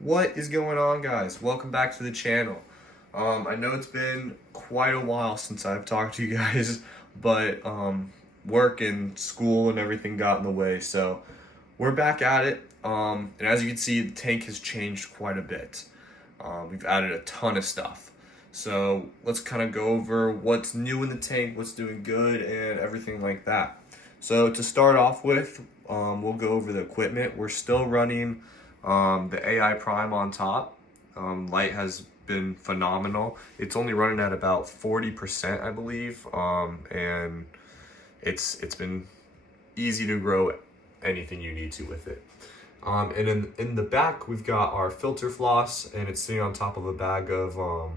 What is going on, guys? Welcome back to the channel. I know it's been quite a while since I've talked to you guys, but work and school and everything got in the way, so we're back at it. And as you can see, the tank has changed quite a bit. We've added a ton of stuff. So let's kind of go over what's new in the tank, what's doing good, and everything like that. So to start off with, we'll go over the equipment. We're still running the AI Prime on top. Light has been phenomenal. It's only running at about 40%, I believe, and it's been easy to grow anything you need to with it. And in the back, we've got our filter floss, and it's sitting on top of a bag of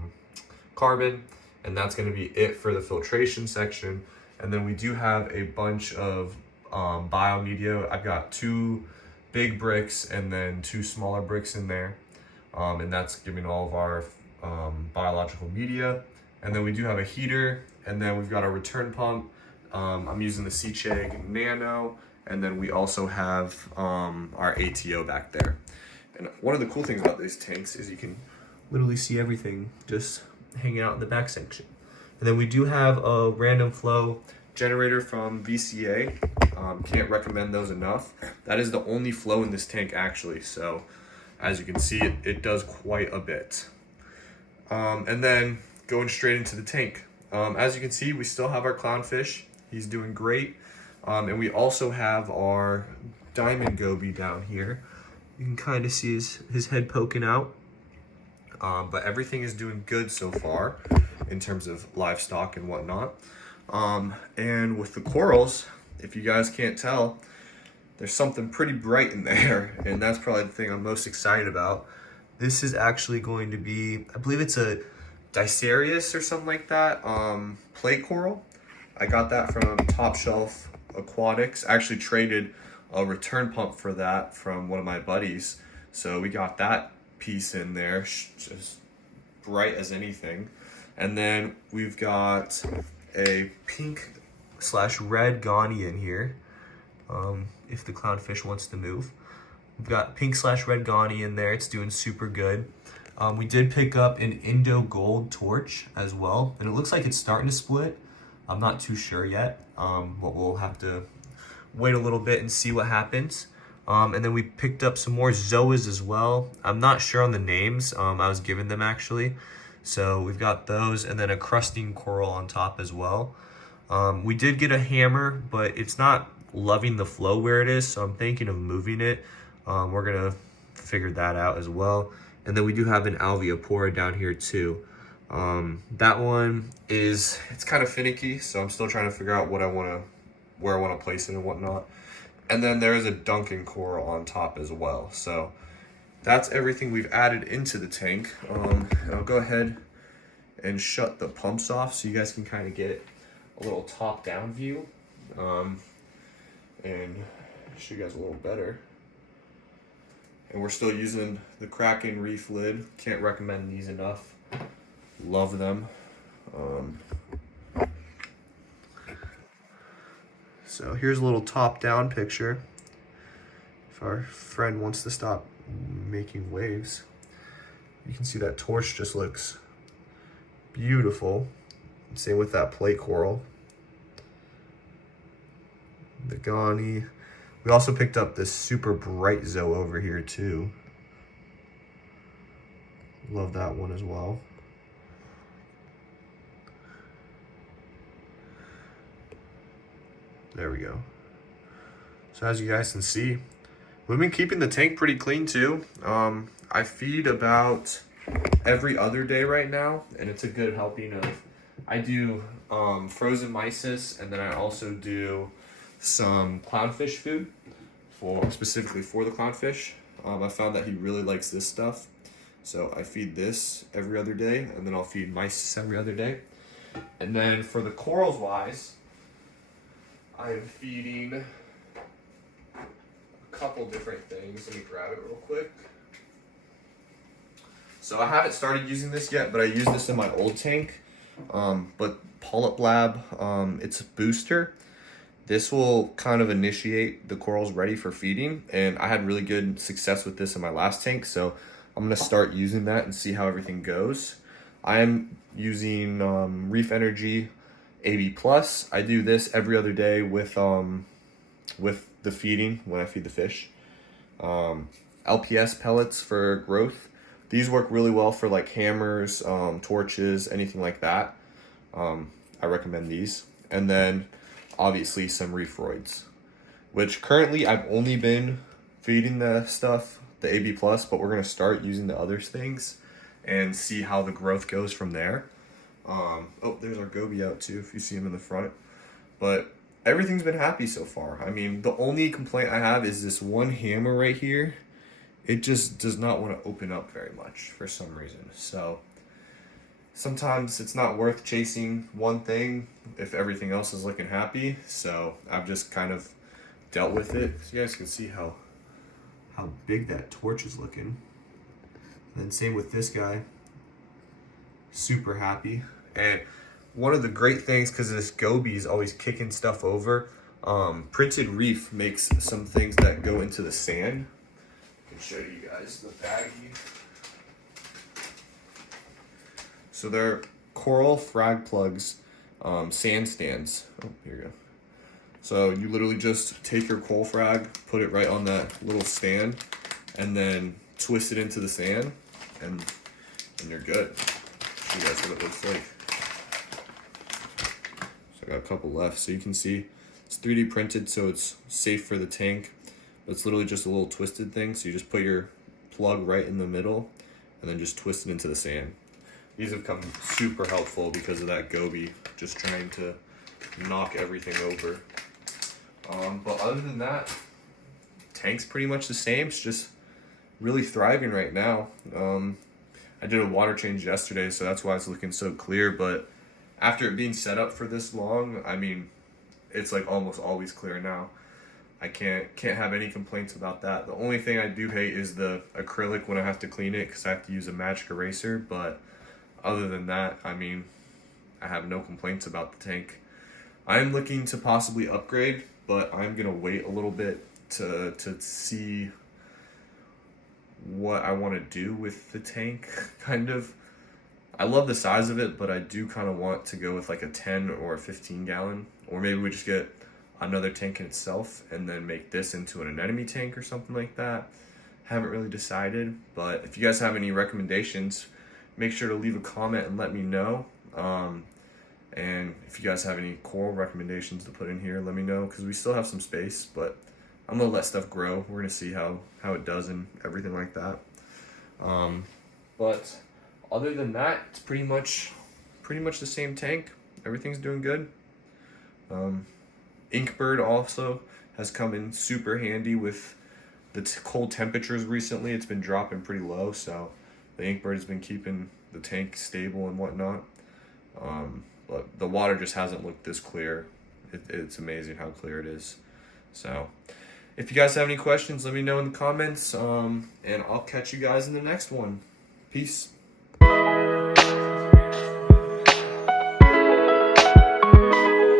carbon, and that's going to be it for the filtration section. And then we do have a bunch of biomedia. I've got 2 big bricks and then 2 smaller bricks in there, and that's giving all of our biological media. And then we do have a heater, and then we've got a return pump. I'm using the Sicce Nano, and then we also have our ATO back there. And one of the cool things about these tanks is you can literally see everything just hanging out in the back section. And then we do have a random flow generator from VCA. Can't recommend those enough. That is the only flow in this tank actually, so as you can see, it does quite a bit. And then going straight into the tank. As you can see, we still have our clownfish. He's doing great. And we also have our diamond goby down here. You can kind of see his head poking out. But everything is doing good so far in terms of livestock and whatnot. And with the corals, if you guys can't tell, there's something pretty bright in there, and that's probably the thing I'm most excited about. This is actually going to be, I believe it's a Dicerius or something like that, plate coral. I got that from Top Shelf Aquatics. I actually traded a return pump for that from one of my buddies, so we got that piece in there, just bright as anything. And then we've got a pink/red Ghani in here, if the clownfish wants to move. We've got pink/red Ghani in there. It's doing super good. We did pick up an Indo Gold torch as well, and it looks like it's starting to split. I'm not too sure yet, but we'll have to wait a little bit and see what happens. And then we picked up some more Zoas as well. I'm not sure on the names. I was given them actually. So we've got those, and then a crusting coral on top as well. We did get a hammer, but it's not loving the flow where it is, so I'm thinking of moving it. We're gonna figure that out as well. And then we do have an Alveopora down here too. That one it's kind of finicky, so I'm still trying to figure out where I want to place it and whatnot. And then there's a Duncan coral on top as well. So that's everything we've added into the tank. I'll go ahead and shut the pumps off so you guys can kind of get a little top-down view, and show you guys a little better. And we're still using the Krackenreef lid. Can't recommend these enough. Love them. So here's a little top-down picture. If our friend wants to stop making waves, you can see that torch just looks beautiful. Same with that plate coral. The Ghani. We also picked up this super bright Zoe over here too. Love that one as well. There we go. So as you guys can see, we've been keeping the tank pretty clean too. I feed about every other day right now, and it's a good helping of, I do frozen mysis, and then I also do some clownfish food specifically for the clownfish. I found that he really likes this stuff, so I feed this every other day, and then I'll feed mysis every other day. And then for the corals wise, I'm feeding a couple different things. Let me grab it real quick. So I haven't started using this yet, but I use this in my old tank. But Polyp Lab, it's a booster. This will kind of initiate the corals ready for feeding, and I had really good success with this in my last tank, so I'm gonna start using that and see how everything goes. I am using Reef Energy AB Plus. I do this every other day with the feeding when I feed the fish. LPS pellets for growth. These work really well for like hammers, torches, anything like that. I recommend these. And then obviously some Reefroids, which currently I've only been feeding the stuff, the AB Plus, but we're gonna start using the other things and see how the growth goes from there. Oh, there's our goby out too, if you see him in the front. But everything's been happy so far. I mean, the only complaint I have is this one hammer right here. It just does not want to open up very much for some reason. So sometimes it's not worth chasing one thing if everything else is looking happy. So I've just kind of dealt with it. So you guys can see how big that torch is looking. And then same with this guy. Super happy. And one of the great things, because this goby is always kicking stuff over, Printed Reef makes some things that go into the sand. I can show you guys the baggie. So they're coral frag plugs, sand stands. Oh, here you go. So you literally just take your coral frag, put it right on that little stand, and then twist it into the sand, and you're good. Show you guys what it looks like. So I got a couple left, so you can see it's 3D printed, so it's safe for the tank. But it's literally just a little twisted thing, so you just put your plug right in the middle, and then just twist it into the sand. These have come super helpful because of that goby, just trying to knock everything over. But other than that, tank's pretty much the same. It's just really thriving right now. I did a water change yesterday, so that's why it's looking so clear. But after it being set up for this long, I mean, it's like almost always clear now. I can't have any complaints about that. The only thing I do hate is the acrylic when I have to clean it, because I have to use a magic eraser. But other than that, I mean, I have no complaints about the tank. I am looking to possibly upgrade, but I'm gonna wait a little bit to see what I want to do with the tank. Kind of, I love the size of it, but I do kind of want to go with like a 10 or a 15 gallon, or maybe we just get another tank in itself and then make this into an anemone tank or something like that. Haven't really decided, but if you guys have any recommendations, make sure to leave a comment and let me know. And if you guys have any coral recommendations to put in here, let me know, because we still have some space, but I'm gonna let stuff grow. We're gonna see how it does and everything like that. But other than that, it's pretty much the same tank. Everything's doing good. Inkbird also has come in super handy with the cold temperatures recently. It's been dropping pretty low, so the Inkbird has been keeping the tank stable and whatnot. But the water just hasn't looked this clear. It's amazing how clear it is. So if you guys have any questions, let me know in the comments, and I'll catch you guys in the next one. Peace.